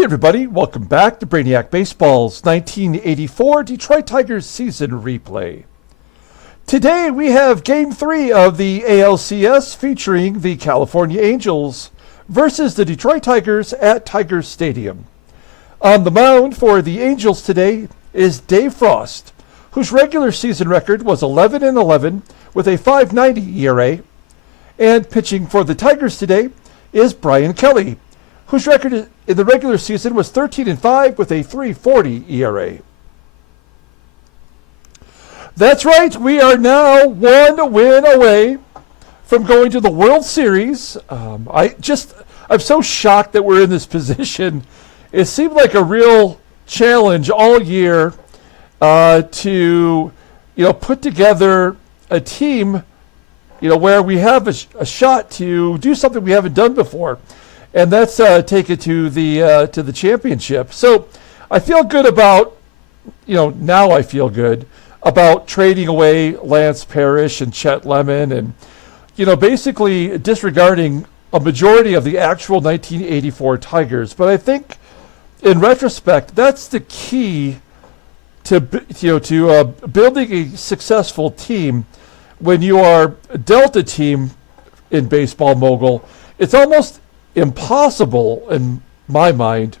Hi, everybody. Welcome back to Brainiac Baseball's 1984 Detroit Tigers season replay. Today, we have Game 3 of the ALCS featuring the California Angels versus the Detroit Tigers at Tigers Stadium. On the mound for the Angels today is Dave Frost, whose regular season record was 11-11 with a .590 ERA. And pitching for the Tigers today is Bryan Kelly, whose record in the regular season was 13-5 with a .340 ERA. That's right, we are now one win away from going to the World Series. I'm so shocked that we're in this position. It seemed like a real challenge all year to put together a team where we have a shot to do something we haven't done before. And that's take it to the championship. So I feel good about, now I feel good about trading away Lance Parrish and Chet Lemon and, basically disregarding a majority of the actual 1984 Tigers. But I think in retrospect, that's the key to building a successful team. When you are dealt a team in Baseball Mogul, it's almost impossible in my mind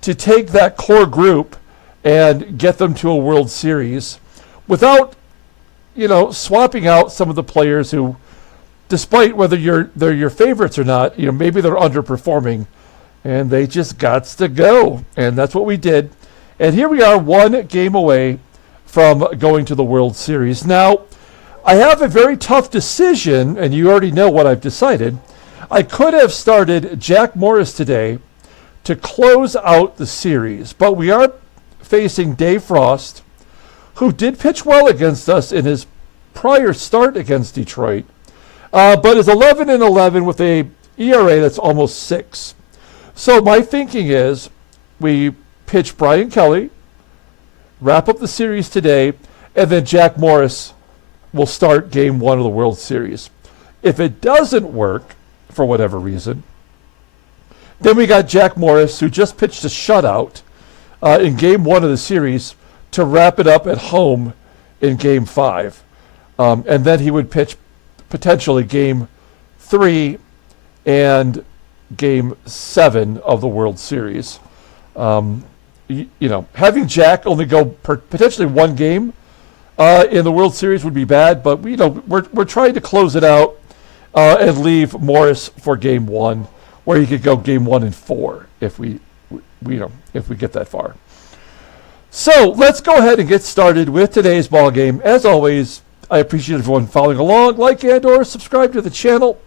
to take that core group and get them to a World Series without swapping out some of the players who, despite whether they're your favorites or not, maybe they're underperforming and they just gots to go. And that's what we did. And here we are, one game away from going to the World Series. Now, I have a very tough decision, and you already know what I've decided. I could have started Jack Morris today to close out the series, but we are facing Dave Frost, who did pitch well against us in his prior start against Detroit, but is 11-11 with a ERA that's almost 6. So my thinking is we pitch Bryan Kelly, wrap up the series today, and then Jack Morris will start Game 1 of the World Series. If it doesn't work, for whatever reason, then we got Jack Morris, who just pitched a shutout in Game 1 of the series to wrap it up at home in Game 5. And then he would pitch potentially Game 3 and Game 7 of the World Series. Having Jack only go potentially one game in the World Series would be bad, but we're trying to close it out and leave Morris for Game 1, where he could go Game 1 and 4 if we get that far. So let's go ahead and get started with today's ball game. As always, I appreciate everyone following along, like and/or subscribe to the channel.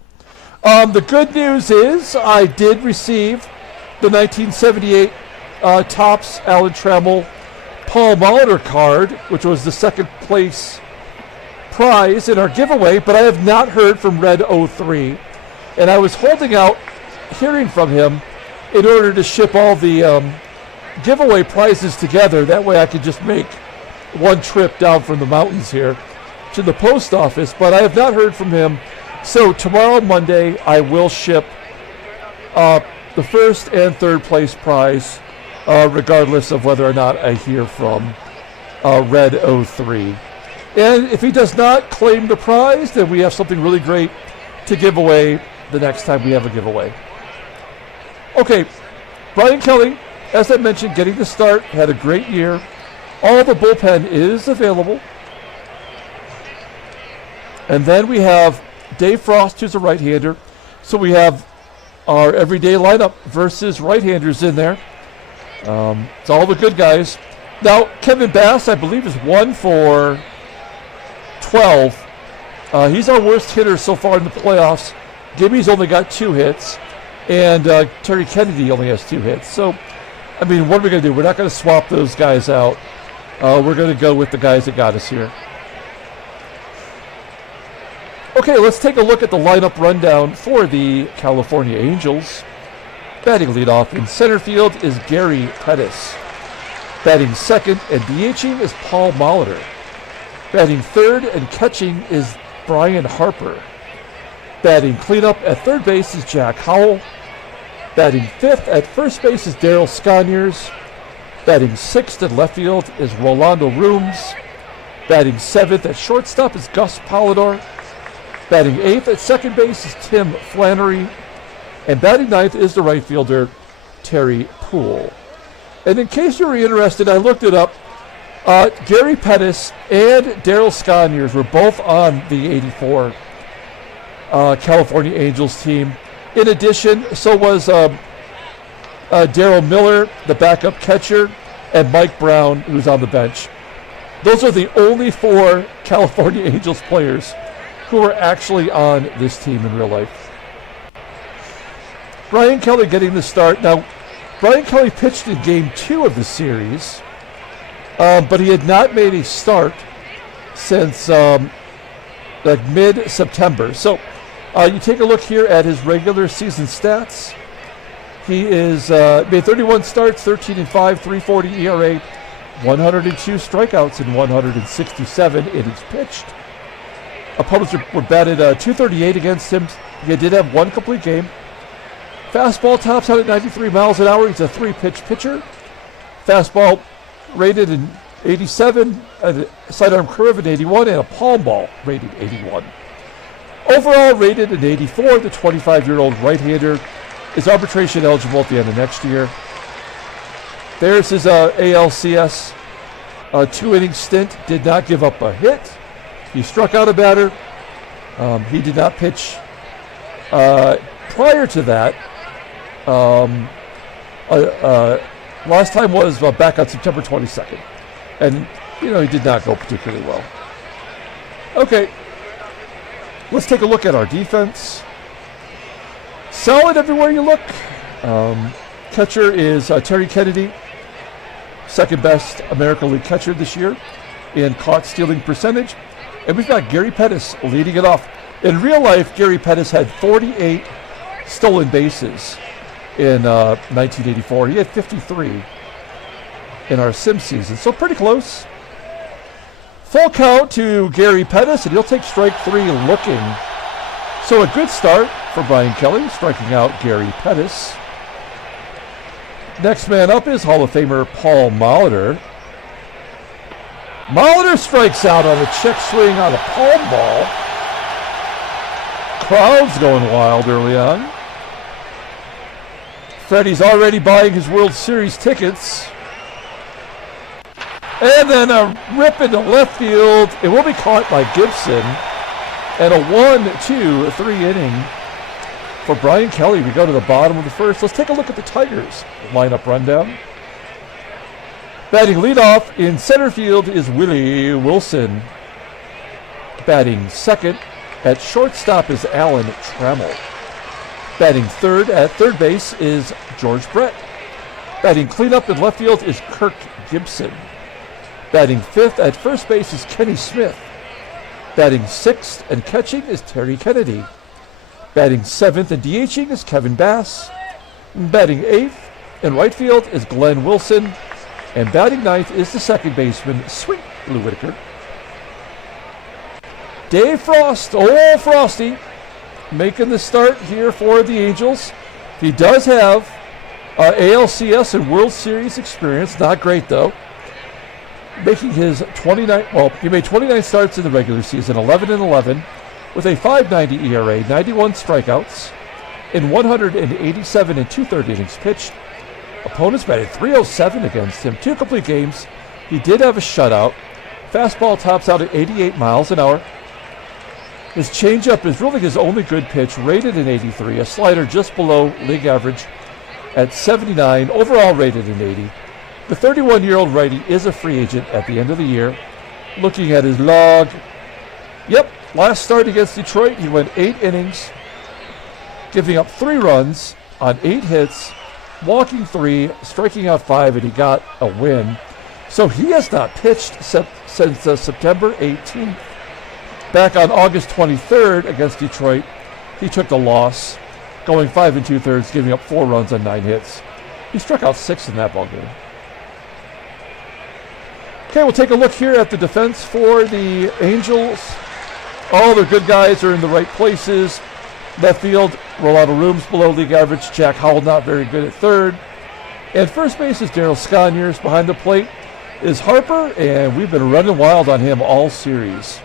The good news is I did receive the 1978 Topps Alan Trammell Paul MOLITOR card, which was the second place prize in our giveaway, but I have not heard from Red 03, and I was holding out hearing from him in order to ship all the giveaway prizes together. That way I could just make one trip down from the mountains here to the post office, but I have not heard from him. So tomorrow, Monday, I will ship the first and third place prize, regardless of whether or not I hear from Red 03. And if he does not claim the prize, then we have something really great to give away the next time we have a giveaway. Okay, Bryan Kelly, as I mentioned, getting the start, had a great year. All the bullpen is available. And then we have Dave Frost, who's a right-hander. So we have our everyday lineup versus right-handers in there. It's all the good guys. Now, Kevin Bass, I believe, is 1 for 12. He's our worst hitter so far in the playoffs. Gibby's only got 2 hits, and Terry Kennedy only has 2 hits. So, what are we going to do? We're not going to swap those guys out. We're going to go with the guys that got us here. Okay, let's take a look at the lineup rundown for the California Angels. Batting leadoff in center field is Gary Pettis. Batting second and DHing is Paul MOLITOR. Batting third and catching is Brian Harper. Batting cleanup at third base is Jack Howell. Batting fifth at first base is Daryl SCONIERS. Batting sixth at left field is Rolando. Batting seventh at shortstop is Gus POLIDOR. Batting eighth at second base is Tim FLANNERY. And batting ninth is the right fielder, Terry PUHL. And in case you were interested, I looked it up. Gary Pettis and Daryl SCONIERS were both on the '84 California Angels team. In addition, so was Daryl Miller, the backup catcher, and Mike Brown, who's on the bench. Those are the only four California Angels players who were actually on this team in real life. Bryan Kelly getting the start. Now, Bryan Kelly pitched in Game 2 of the series, but he had not made a start since like mid-September. So you take a look here at his regular season stats. He is made 31 starts, 13-5, 3.40 ERA, 102 strikeouts, and 167 innings pitched. Opponents were batted .238 against him. He did have one complete game. Fastball tops out at 93 miles an hour. He's a three-pitch pitcher. Fastball rated in 87, a sidearm curve in 81, and a palm ball rated 81. Overall rated in 84, the 25-year-old right-hander is arbitration eligible at the end of next year. There's his ALCS two-inning stint. Did not give up a hit. He struck out a batter. He did not pitch prior to that. Last time was back on September 22nd. And, he did not go particularly well. Okay. Let's take a look at our defense. Solid everywhere you look. Catcher is Terry Kennedy, second best American League catcher this year in caught stealing percentage. And we've got Gary Pettis leading it off. In real life, Gary Pettis had 48 stolen bases in 1984. He had 53 in our sim season, so pretty close. Full count to Gary Pettis, and he'll take strike three looking. So a good start for Bryan Kelly, striking out Gary Pettis. Next man up is Hall of Famer Paul Molitor. Molitor strikes out on a check swing on a palm ball. Crowd's going wild early on. Freddie's already buying his World Series tickets. And then a rip into left field. It will be caught by GIBSON. And a 1-2-3 inning for Bryan Kelly. We go to the bottom of the first. Let's take a look at the Tigers lineup rundown. Batting leadoff in center field is Willie Wilson. Batting second at shortstop is Alan Trammell. Batting third at third base is George Brett. Batting cleanup in left field is Kirk GIBSON. Batting fifth at first base is Kenny Smith. Batting sixth and catching is Terry Kennedy. Batting seventh and DHing is Kevin Bass. Batting eighth in right field is Glenn Wilson. And batting ninth is the second baseman, Sweet Blue Whitaker. Dave Frost, old Frosty, making the start here for the Angels. He does have ALCS and World Series experience. Not great, though. Making his 29, he made 29 starts in the regular season, 11-11, with a .590 ERA, 91 strikeouts, in 187 and two-thirds innings pitched. Opponents batted .307 against him, 2 complete games. He did have a shutout. Fastball tops out at 88 miles an hour. His changeup is really his only good pitch, rated in 83. A slider just below league average at 79, overall rated in 80. The 31-year-old righty is a free agent at the end of the year. Looking at his log, last start against Detroit, he went 8 innings, giving up 3 runs on 8 hits, walking 3, striking out 5, and he got a win. So he has not pitched since September 18th. Back on August 23rd against Detroit, he took the loss, going 5 2/3, giving up 4 runs on 9 hits. He struck out 6 in that ballgame. Okay, we'll take a look here at the defense for the Angels. All their good guys are in the right places. Left field, Rolando Rooms below league average. Jack Howell not very good at third. And first base is Daryl SCONIERS. Behind the plate is Harper, and we've been running wild on him all series.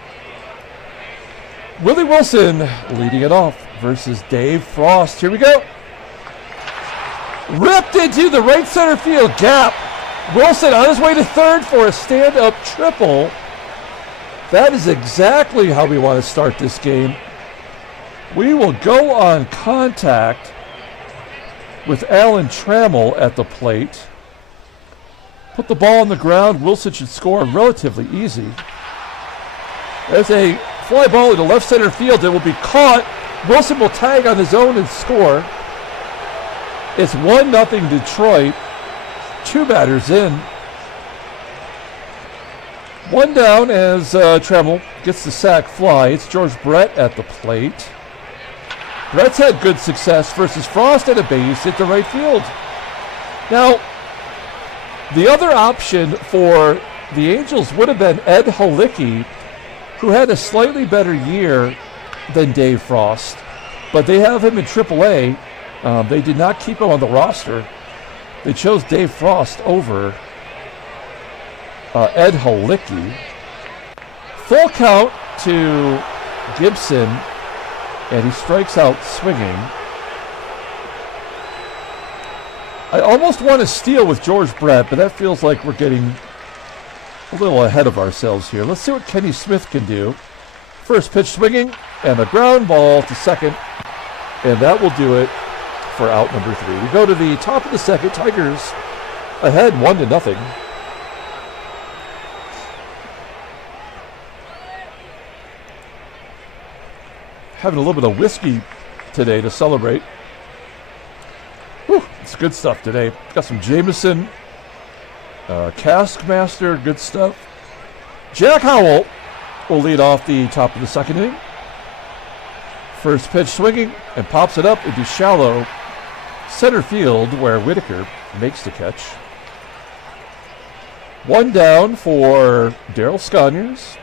Willie Wilson leading it off versus Dave Frost. Here we go. Ripped into the right center field gap. Wilson on his way to third for a stand-up triple. That is exactly how we want to start this game. We will go on contact with Alan Trammell at the plate. Put the ball on the ground. Wilson should score relatively easy. There's a fly ball into left center field. It will be caught. Wilson will tag on his own and score. It's 1-0 Detroit. 2 batters in. 1 down as Trammell gets the sac fly. It's George Brett at the plate. Brett's had good success versus Frost at a base hit to right field. Now, the other option for the Angels would have been Ed Halicki, who had a slightly better year than Dave Frost. But they have him in AAA. They did not keep him on the roster. They chose Dave Frost over Ed Halicki. Full count to Gibson, and he strikes out swinging. I almost want to steal with George Brett, but that feels like we're getting a little ahead of ourselves here. Let's see what Kenny Smith can do. First pitch swinging, and a ground ball to second, and that will do it for out number 3. We go to the top of the second. Tigers ahead 1-0. Having a little bit of whiskey today to celebrate. Whew, it's good stuff today. Got some Jameson, Caskmaster, good stuff. Jack Howell will lead off the top of the second inning. First pitch swinging and pops it up into shallow center field where Whitaker makes the catch. 1 down for Daryl SCONIERS.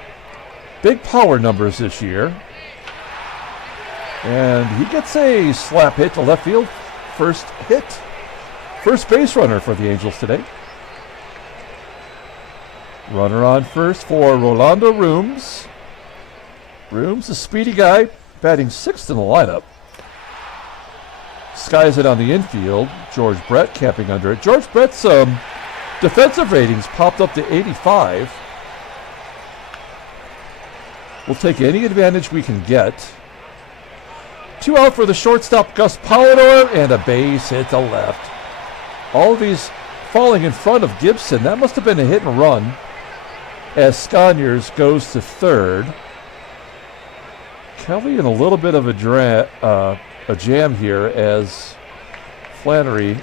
Big power numbers this year. And he gets a slap hit to left field. First hit. First base runner for the Angels today. Runner on first for Rolando Rooms. Rooms, a speedy guy, batting 6th in the lineup. Skies it on the infield. George Brett camping under it. George Brett's defensive ratings popped up to 85. We'll take any advantage we can get. 2 out for the shortstop, Gus POLIDOR, and a base hit to left. All of these falling in front of Gibson. That must have been a hit and run as SCONIERS goes to third. Kelly in a little bit of a jam here as Flannery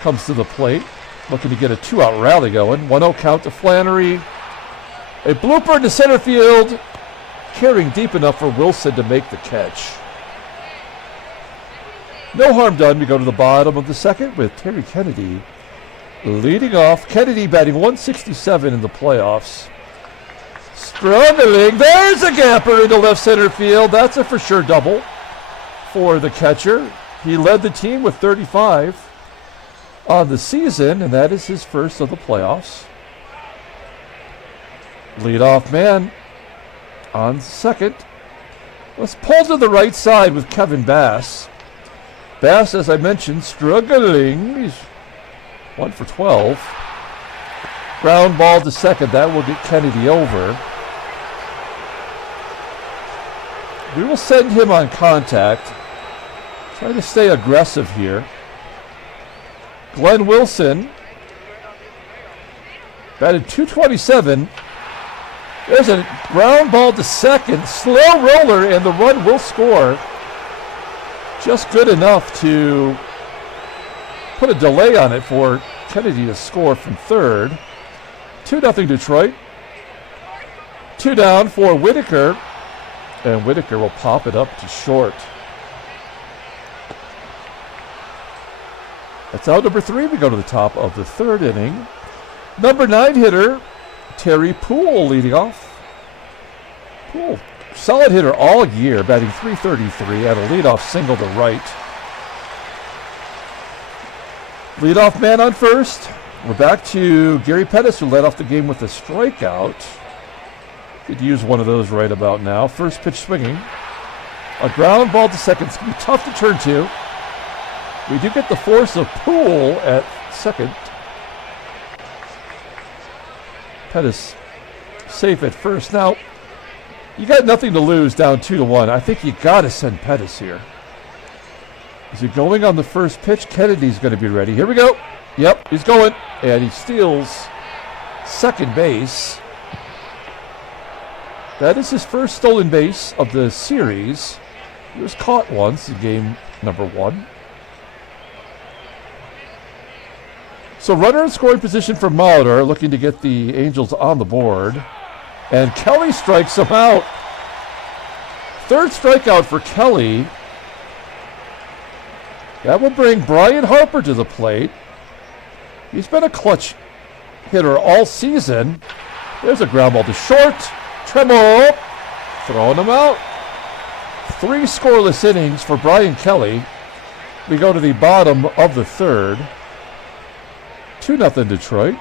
comes to the plate, looking to get a 2-out rally going. 1-0 count to Flannery. A blooper to center field, carrying deep enough for Wilson to make the catch. No harm done. We go to the bottom of the second with Terry Kennedy leading off. Kennedy batting 167 in the playoffs. Struggling. There's a gapper into left center field. That's a for sure double for the catcher. He led the team with 35 on the season, and that is his first of the playoffs. Leadoff man on second. Let's pull to the right side with Kevin Bass. Bass, as I mentioned, struggling. He's 1 for 12. Ground ball to second. That will get Kennedy over. We will send him on contact. Try to stay aggressive here. Glenn Wilson batted 227. There's a ground ball to second. Slow roller, and the run will score. Just good enough to put a delay on it for Kennedy to score from third. 2-0 Detroit. 2 down for Whitaker. And Whitaker will pop it up to short. That's out number 3. We go to the top of the third inning. Number 9 hitter, Terry PUHL leading off. PUHL Solid hitter all year, batting .333, had a leadoff single to right. Leadoff man on first. We're back to Gary Pettis, who led off the game with a strikeout. Could use one of those right about now. First pitch swinging. A ground ball to second. It's going to be tough to turn to. We do get the force of PUHL at second. Pettis safe at first. Now, you got nothing to lose down 2-1. I think you got to send Pettis here. Is he going on the first pitch? Kennedy's going to be ready. Here we go. Yep, he's going. And he steals second base. That is his first stolen base of the series. He was caught once in game number 1. So runner in scoring position for MOLITOR, looking to get the Angels on the board. And Kelly strikes him out. Third strikeout for Kelly. That will bring Bryan Harper to the plate. He's been a clutch hitter all season. There's a ground ball to short. TRAMMELL throwing him out. 3 scoreless innings for Brian Kelly. We go to the bottom of the third. 2-0 Detroit.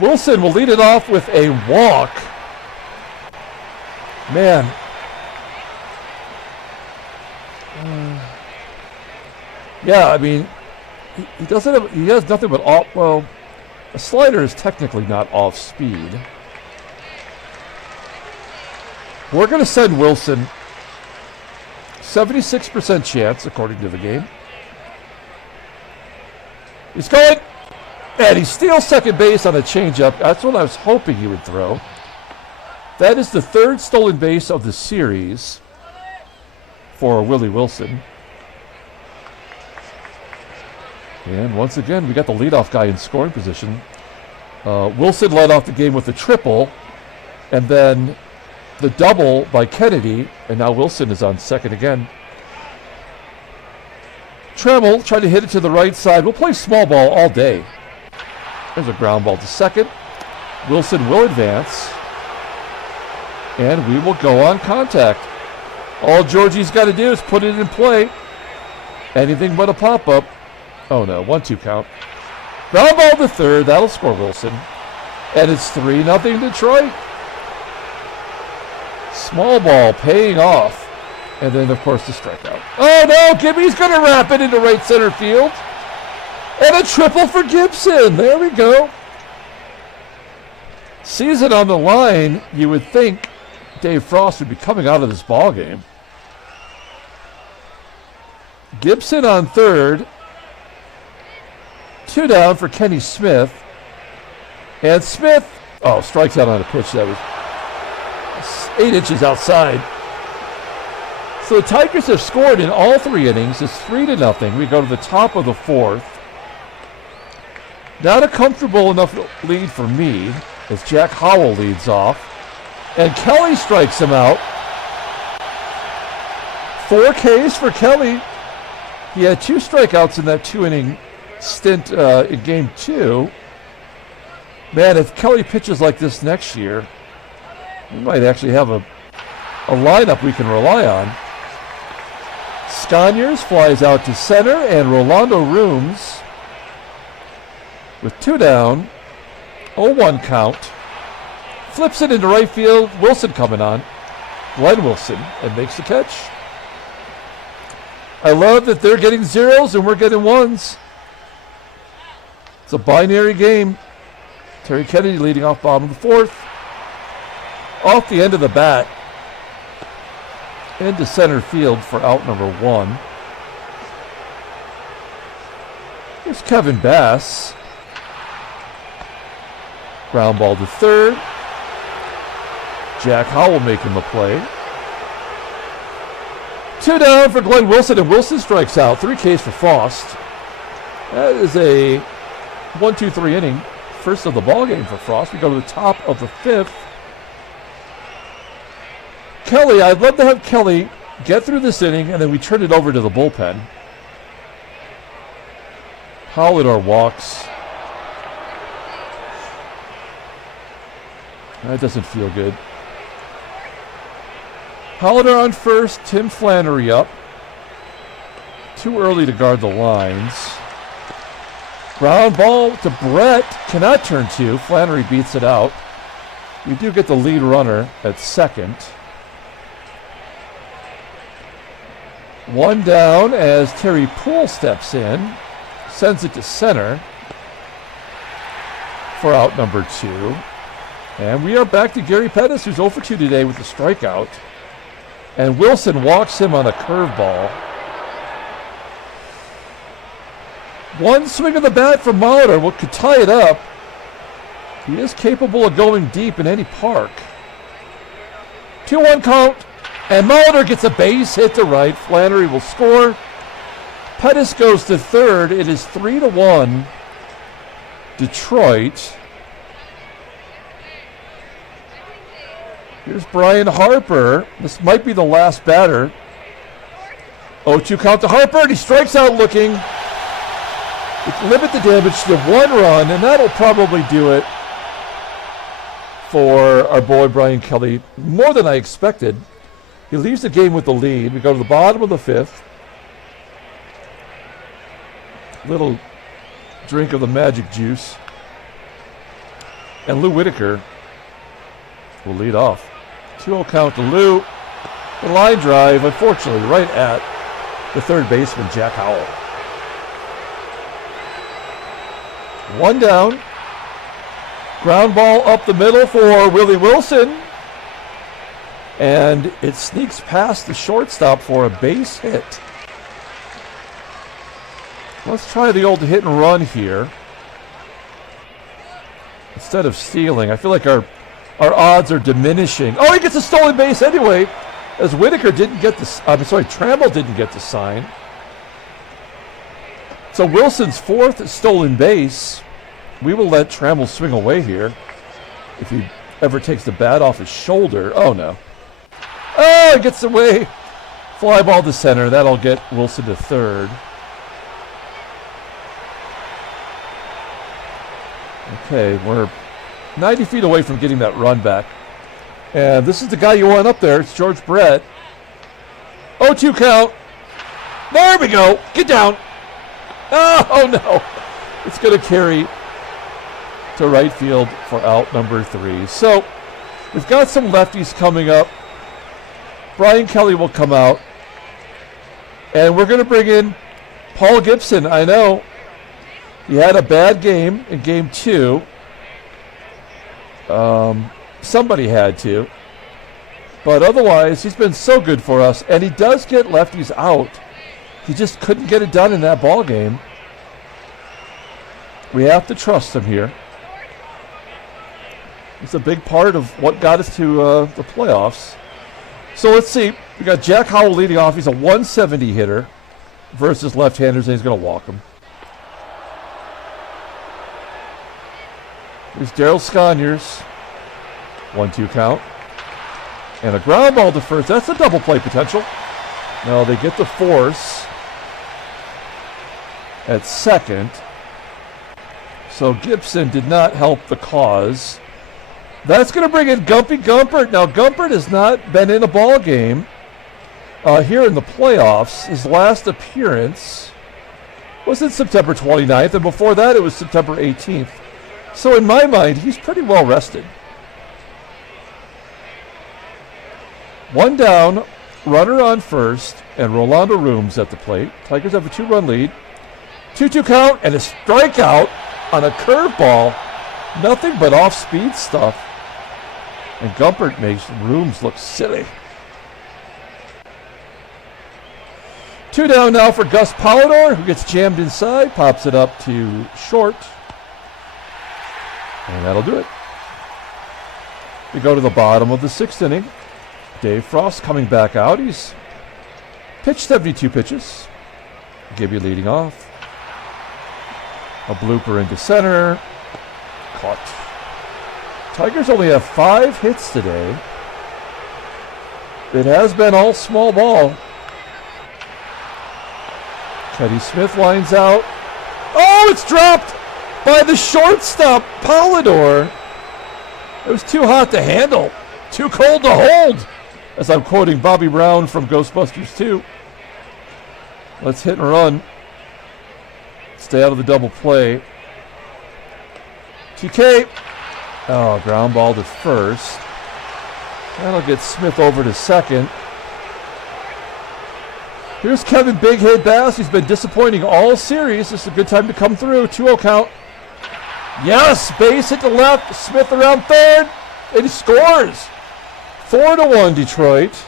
Wilson will lead it off with a walk. Man. Yeah, I mean, he doesn't have, he has nothing but off, well, a slider is technically not off speed. We're going to send Wilson. 76% chance, according to the game. He's going. And he steals second base on a changeup. That's what I was hoping he would throw. That is the third stolen base of the series for Willie Wilson. And once again, we got the leadoff guy in scoring position. Wilson led off the game with a triple, and then the double by Kennedy, and now Wilson is on second again. TRAMMELL trying to hit it to the right side. We'll play small ball all day. There's a ground ball to second. Wilson will advance, and we will go on contact. All Georgie's got to do is put it in play. Anything but a pop-up. Oh no, 1-2 count. Ground ball to third. That'll score Wilson. And it's 3-0 Detroit. Small ball paying off. And then, of course, the strikeout. Oh no, Gibby's going to wrap it into right center field. And a triple for Gibson. There we go. Season on the line. You would think Dave Frost would be coming out of this ball game. Gibson on third. 2 down for Kenny Smith. And Smith, strikes out on a pitch that was 8 inches outside. So the Tigers have scored in all 3 innings. It's 3-0. We go to the top of the 4th. Not a comfortable enough lead for me as Jack Howell leads off. And Kelly strikes him out. 4 Ks for Kelly. He had 2 strikeouts in that 2-inning stint in game 2. Man, if Kelly pitches like this next year, we might actually have a lineup we can rely on. SCONIERS flies out to center, and Rolando rooms with 2 down, 0-1 count. Flips it into right field. Wilson coming on. Glenn Wilson, and makes the catch. I love that they're getting zeros and we're getting ones. It's a binary game. Terry Kennedy leading off bottom of the 4th. Off the end of the bat. Into center field for out number 1. Here's Kevin Bass. Ground ball to third. Jack Howell making the play. 2 down for Glenn Wilson, and Wilson strikes out. 3 Ks for Frost. That is a 1-2-3 inning. First of the ball game for Frost. We go to the top of the 5th. Kelly, I'd love to have Kelly get through this inning, and then we turn it over to the bullpen. POLIDOR walks. That doesn't feel good. POLIDOR on first, Tim Flannery up. Too early to guard the lines. Ground ball to Brett. Cannot turn two. Flannery beats it out. We do get the lead runner at second. One down as Terry PUHL steps in. Sends it to center for out number 2. And we are back to Gary Pettis, who's 0 for 2 today with a strikeout. And Wilson walks him on a curveball. One swing of the bat from MOLITOR what could tie it up. He is capable of going deep in any park. 2-1 count. And MOLITOR gets a base hit to right. Flannery will score. Pettis goes to third. It is 3-1 Detroit. Here's Bryan Harper. This might be the last batter. 0-2 count to Harper, and he strikes out looking. Limit the damage to 1 run, and that'll probably do it for our boy Brian Kelly. More than I expected. He leaves the game with the lead. We go to the bottom of the 5th. Little drink of the magic juice. And Lou Whitaker will lead off. 2-0 count to Lou. The line drive, unfortunately, right at the third baseman, Jack Howell. 1 down. Ground ball up the middle for Willie Wilson. And it sneaks past the shortstop for a base hit. Let's try the old hit and run here. Instead of stealing, I feel like our odds are diminishing. Oh, he gets a stolen base anyway, as Whitaker didn't get this. Trammell didn't get the sign. So Wilson's 4th stolen base. We will let Trammell swing away here if he ever takes the bat off his shoulder. Oh, no. Oh, he gets away. Fly ball to center. That'll get Wilson to third. Okay, we're 90 feet away from getting that run back. And this is the guy you want up there. It's George Brett. 0-2 count. There we go. Get down. Oh, no. It's going to carry to right field for out number 3. So we've got some lefties coming up. Brian Kelly will come out. And we're going to bring in Paul Gibson. I know he had a bad game in game 2. Somebody had to. But otherwise, he's been so good for us. And he does get lefties out. He just couldn't get it done in that ball game. We have to trust him here. It's a big part of what got us to the playoffs. So let's see. We got Jack Howell leading off. He's a 170 hitter versus left-handers, and he's going to walk him. Here's Daryl SCONIERS. 1-2 count. And a ground ball to first. That's a double play potential. No, they get the force at second. So Gibson did not help the cause. That's going to bring in Gumpy Gumpert. Now, Gumpert has not been in a ball game here in the playoffs. His last appearance was in September 29th, and before that it was September 18th. So in my mind, he's pretty well rested. 1 down, runner on first, and Rolando Rooms at the plate. Tigers have a 2-run lead. 2-2 count and a strikeout on a curveball. Nothing but off-speed stuff. And Gumpert makes Rooms look silly. 2 down now for Gus POLIDOR, who gets jammed inside, pops it up to short. And that'll do it. We go to the bottom of the 6th inning. Dave Frost coming back out. He's pitched 72 pitches. Gibby leading off. A blooper into center. Caught. Tigers only have 5 hits today. It has been all small ball. Teddy Smith lines out. Oh, it's dropped by the shortstop, POLIDOR. It was too hot to handle. Too cold to hold. as I'm quoting Bobby Brown from Ghostbusters 2. Let's hit and run. Stay out of the double play. TK. Oh, ground ball to first. That'll get Smith over to second. Here's Kevin Big Head Bass. He's been disappointing all series. This is a good time to come through. 2-0 count. Yes, base hit to left. Smith around third. And he scores. 4-1 Detroit.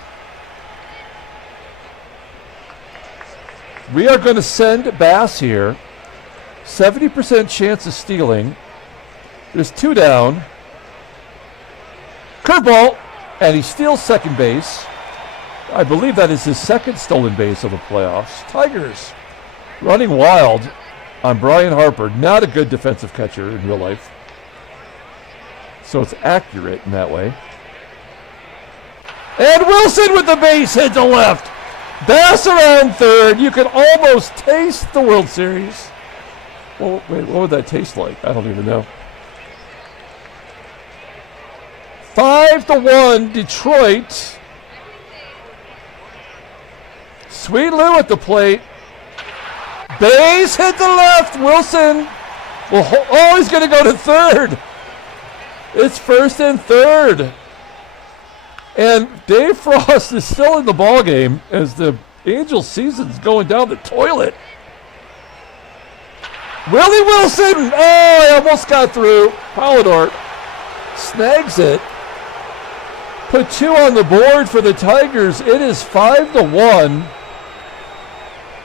We are going to send Bass here. 70% chance of stealing. There's 2 down. Curveball. And he steals second base. I believe that is his second stolen base of the playoffs. Tigers running wild on Bryan Harper. Not a good defensive catcher in real life. So it's accurate in that way. And Wilson with the base hit to left. Bass around third. You can almost taste the World Series. Well, wait, what would that taste like? I don't even know. 5-1 Detroit. Sweet Lou at the plate. Base hit to left. Wilson. Well, he's going to go to third. It's first and third. And Dave Frost is still in the ball game as the Angels season's going down the toilet. Willie Wilson. Oh, he almost got through. POLIDOR snags it. Put 2 on the board for the Tigers. It is 5-1.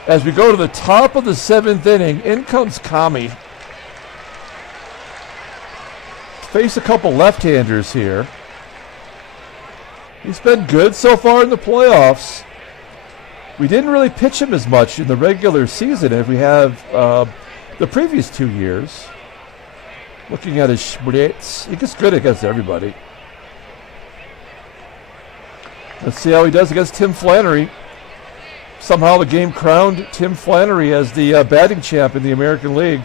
As we go to the top of the 7th inning, in comes Kami. Face a couple left-handers here. He's been good so far in the playoffs. We didn't really pitch him as much in the regular season as we have the previous 2 years. Looking at his splits, he gets good against everybody. Let's see how he does against Tim Flannery. Somehow the game crowned Tim Flannery as the batting champ in the American League,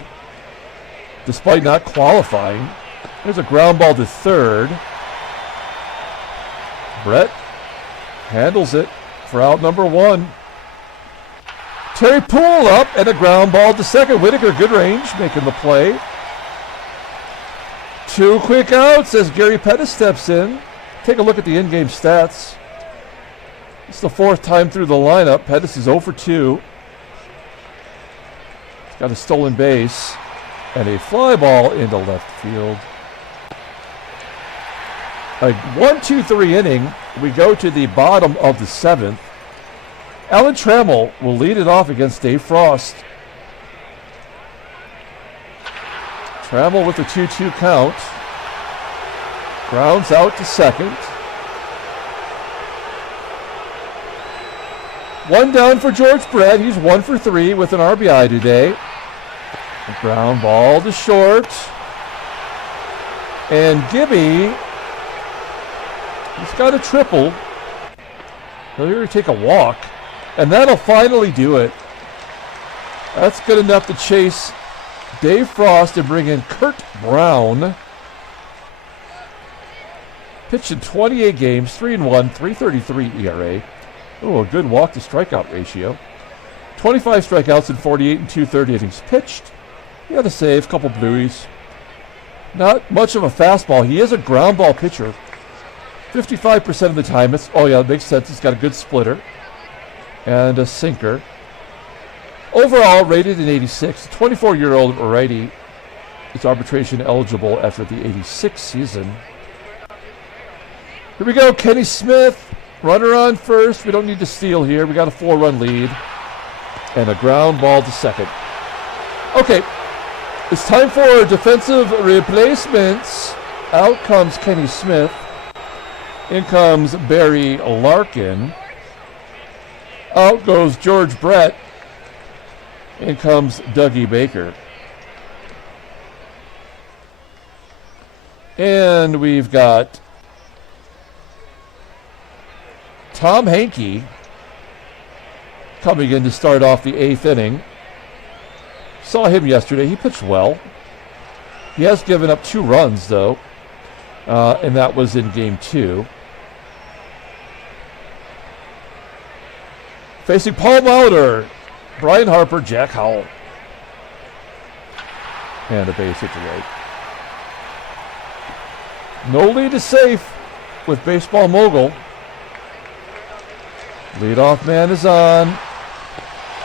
despite not qualifying. There's a ground ball to third. Brett handles it for out number 1. Terry Poole up and a ground ball to second. Whitaker, good range, making the play. 2 quick outs as Gary Pettis steps in. Take a look at the in-game stats. It's the 4th time through the lineup. Pettis is 0 for 2. He's got a stolen base and a fly ball into left field. A 1-2-3 inning. We go to the bottom of the 7th. Alan Trammell will lead it off against Dave Frost. Trammell with a 2-2 count. Grounds out to second. 1 down for George Brett. He's 1 for 3 with an RBI today. A ground ball to short. And Gibby, he's got a triple. He'll here take a walk. And that'll finally do it. That's good enough to chase Dave Frost and bring in Kurt Brown. Pitched in 28 games, 3-1, 3.33 ERA. Oh, a good walk to strikeout ratio. 25 strikeouts in 48 and 2/3 innings pitched. He had a save, couple blueies. Not much of a fastball. He is a ground ball pitcher. 55% of the time. It makes sense. He's got a good splitter and a sinker. Overall, rated in 86. 24-year-old righty is arbitration eligible after the 86 season. Here we go, Kenny Smith. Runner on first. We don't need to steal here. We got a 4-run lead. And a ground ball to second. Okay. It's time for defensive replacements. Out comes Kenny Smith. In comes Barry Larkin. Out goes George Brett. In comes Dougie Baker. And we've got Tom Hankey coming in to start off the 8th inning. Saw him yesterday. He pitched well. He has given up 2 runs, though, and that was in Game 2. Facing Paul MOLITOR, Bryan Harper, Jack Howell. And a base hit to right. No lead is safe with Baseball Mogul. Leadoff man is on.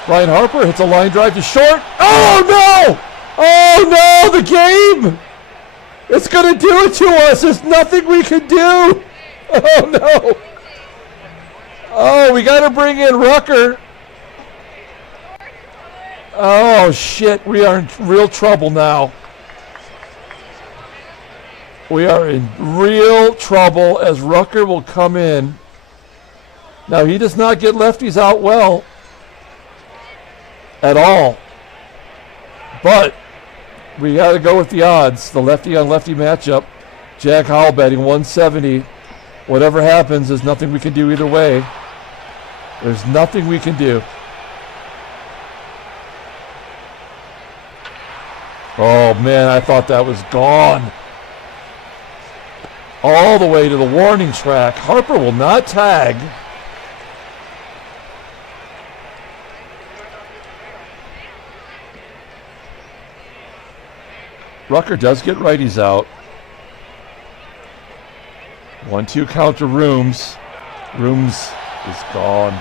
Bryan Harper hits a line drive to short. Oh no! Oh no, the game! It's going to do it to us. There's nothing we can do. Oh no. Oh, we got to bring in Rucker. Oh shit, we are in real trouble now. We are in real trouble as Rucker will come in. Now, he does not get lefties out well at all. But we got to go with the odds. The lefty on lefty matchup. Jack Howell betting 170. Whatever happens, there's nothing we can do either way. There's nothing we can do. Oh man, I thought that was gone. All the way to the warning track. Harper will not tag. Rucker does get righties out. 1-2 count to Rooms. Rooms is gone.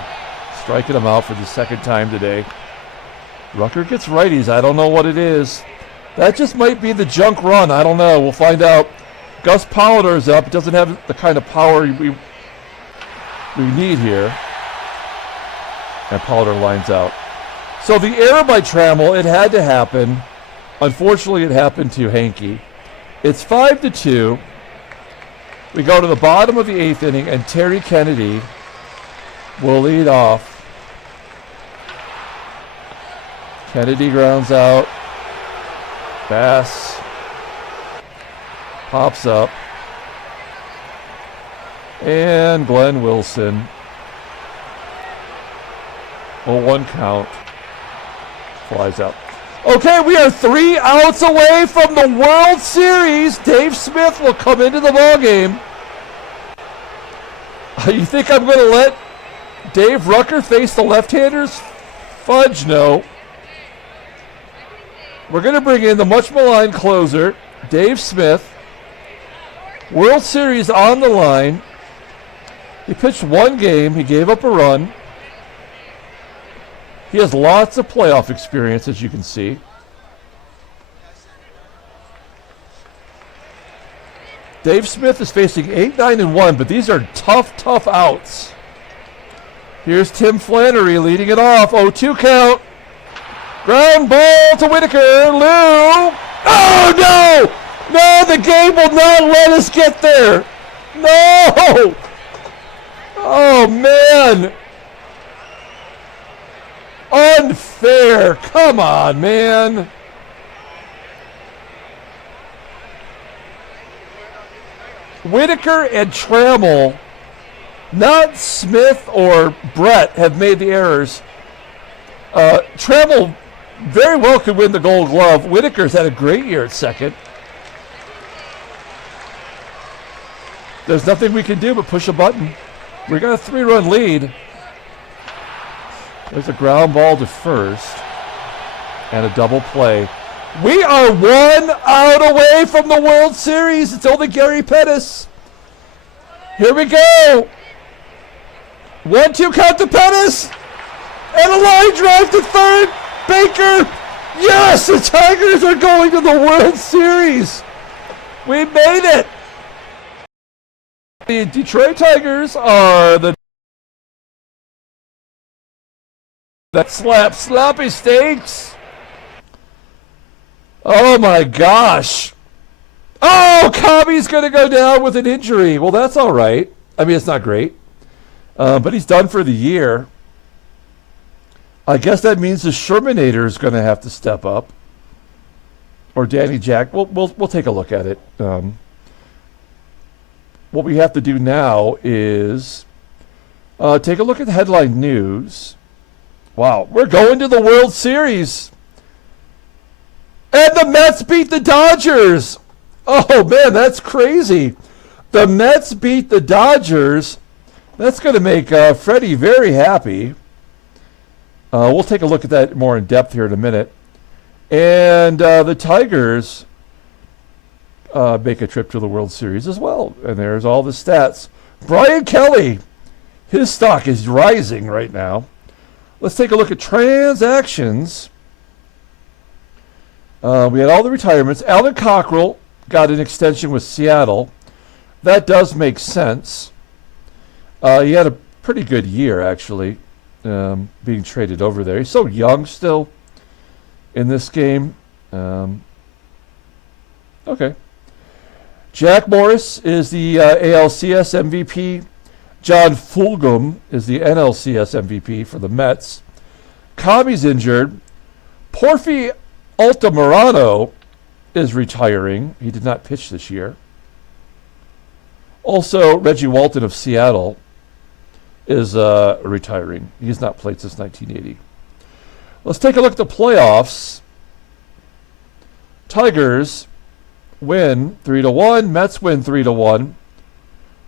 Striking him out for the second time today. Rucker gets righties. I don't know what it is. That just might be the junk run. I don't know. We'll find out. Gus POLIDOR is up. It doesn't have the kind of power we need here. And POLIDOR lines out. So the error by Trammell, it had to happen. Unfortunately, it happened to Hankey. It's 5-2. We go to the bottom of the 8th inning, and Terry Kennedy will lead off. Kennedy grounds out. Bass pops up. And Glenn Wilson. 0-1 count. Flies out. Okay, we are 3 outs away from the World Series. Dave Smith will come into the ballgame. You think I'm going to let Dave Rucker face the left-handers? Fudge, no. We're going to bring in the much maligned closer, Dave Smith. World Series on the line. He pitched 1 game. He gave up a run. He has lots of playoff experience, as you can see. Dave Smith is facing 8-9-1, but these are tough outs. Here's Tim Flannery leading it off. 0-2 count. Ground ball to Whitaker. Lou. Oh, no! No, the game will not let us get there. No! Oh, man. Unfair. Come on, man. Whitaker and Trammell, not Smith or Brett, have made the errors. Trammell very well could win the Gold Glove. Whitaker's had a great year at second. There's nothing we can do but push a button. We got a 3-run lead. There's a ground ball to first and a double play. We are 1 out away from the World Series. It's only Gary Pettis. Here we go. 1-2 count to Pettis. And a line drive to third. Baker. Yes, the Tigers are going to the World Series. We made it. The Detroit Tigers are the sloppy steaks. Oh my gosh. Oh, Cobby's going to go down with an injury. Well, that's all right. I mean, it's not great. But he's done for the year. I guess that means the Shermanator is going to have to step up. Or Danny Jack. We'll take a look at it. What we have to do now is take a look at the headline news. Wow, we're going to the World Series. And the Mets beat the Dodgers. Oh, man, that's crazy. The Mets beat the Dodgers. That's going to make Freddie very happy. We'll take a look at that more in depth here in a minute. And the Tigers make a trip to the World Series as well. And there's all the stats. Brian Kelly, his stock is rising right now. Let's take a look at transactions. We had all the retirements. Alan Cockrell got an extension with Seattle. That does make sense. He had a pretty good year, actually, being traded over there. He's so young still in this game. Okay. Jack Morris is the ALCS MVP. John Fulgham is the NLCS MVP for the Mets. Kami's injured. Porfi Altamirano is retiring. He did not pitch this year. Also, Reggie Walton of Seattle is retiring. He's not played since 1980. Let's take a look at the playoffs. Tigers win 3-1. Mets win 3-1.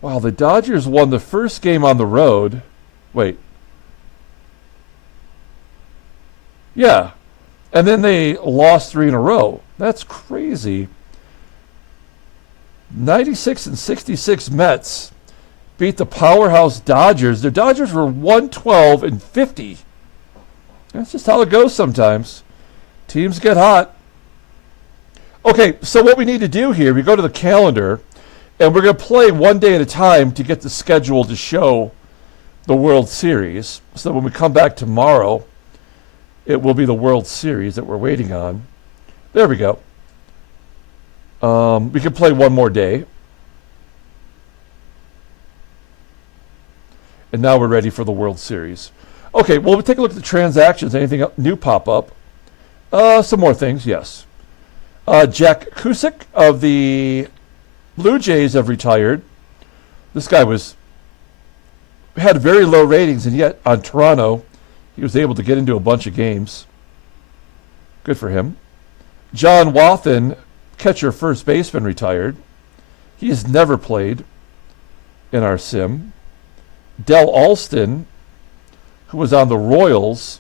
Wow, the Dodgers won the first game on the road. Wait. Yeah. And then they lost 3 in a row. That's crazy. 96 and 66 Mets beat the powerhouse Dodgers. The Dodgers were 112 and 50. That's just how it goes sometimes. Teams get hot. Okay, so what we need to do here, we go to the calendar, and we're going to play one day at a time to get the schedule to show the World Series. So when we come back tomorrow, it will be the World Series that we're waiting on. There we go. We can play one more day. And now we're ready for the World Series. Okay, well, we'll take a look at the transactions. Anything new pop up? Some more things, yes. Jack Cusick of the Blue Jays have retired. This guy had very low ratings, and yet on Toronto, he was able to get into a bunch of games. Good for him. John Wathan, catcher first baseman, retired. He has never played in our sim. Del Alston, who was on the Royals,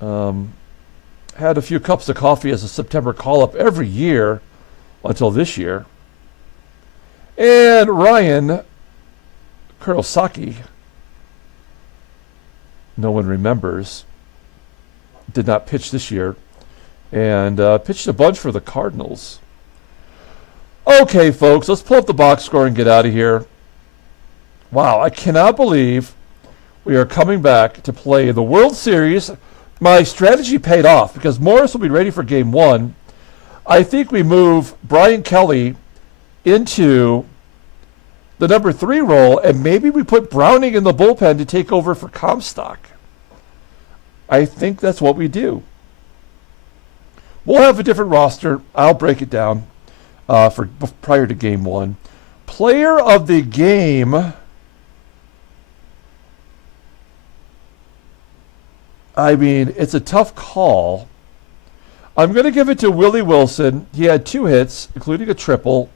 had a few cups of coffee as a September call-up every year until this year. And Ryan Kurosaki, no one remembers, did not pitch this year, and pitched a bunch for the Cardinals. Okay, folks, let's pull up the box score and get out of here. Wow, I cannot believe we are coming back to play the World Series. My strategy paid off because Morris will be ready for Game 1. I think we move Brian Kelly into the number 3 role, and maybe we put Browning in the bullpen to take over for Comstock. I think that's what we do. We'll have a different roster. I'll break it down prior to Game 1. Player of the game. I mean, it's a tough call. I'm going to give it to Willie Wilson. He had 2 hits, including a triple.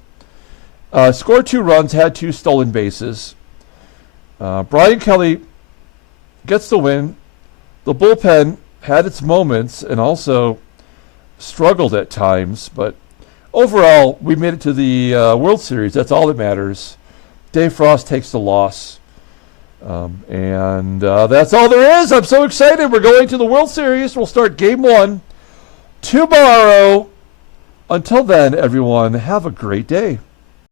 Scored 2 runs, had 2 stolen bases. Brian Kelly gets the win. The bullpen had its moments and also struggled at times. But overall, we made it to the World Series. That's all that matters. Dave Frost takes the loss. And that's all there is. I'm so excited. We're going to the World Series. We'll start Game 1 tomorrow. Until then, everyone, have a great day.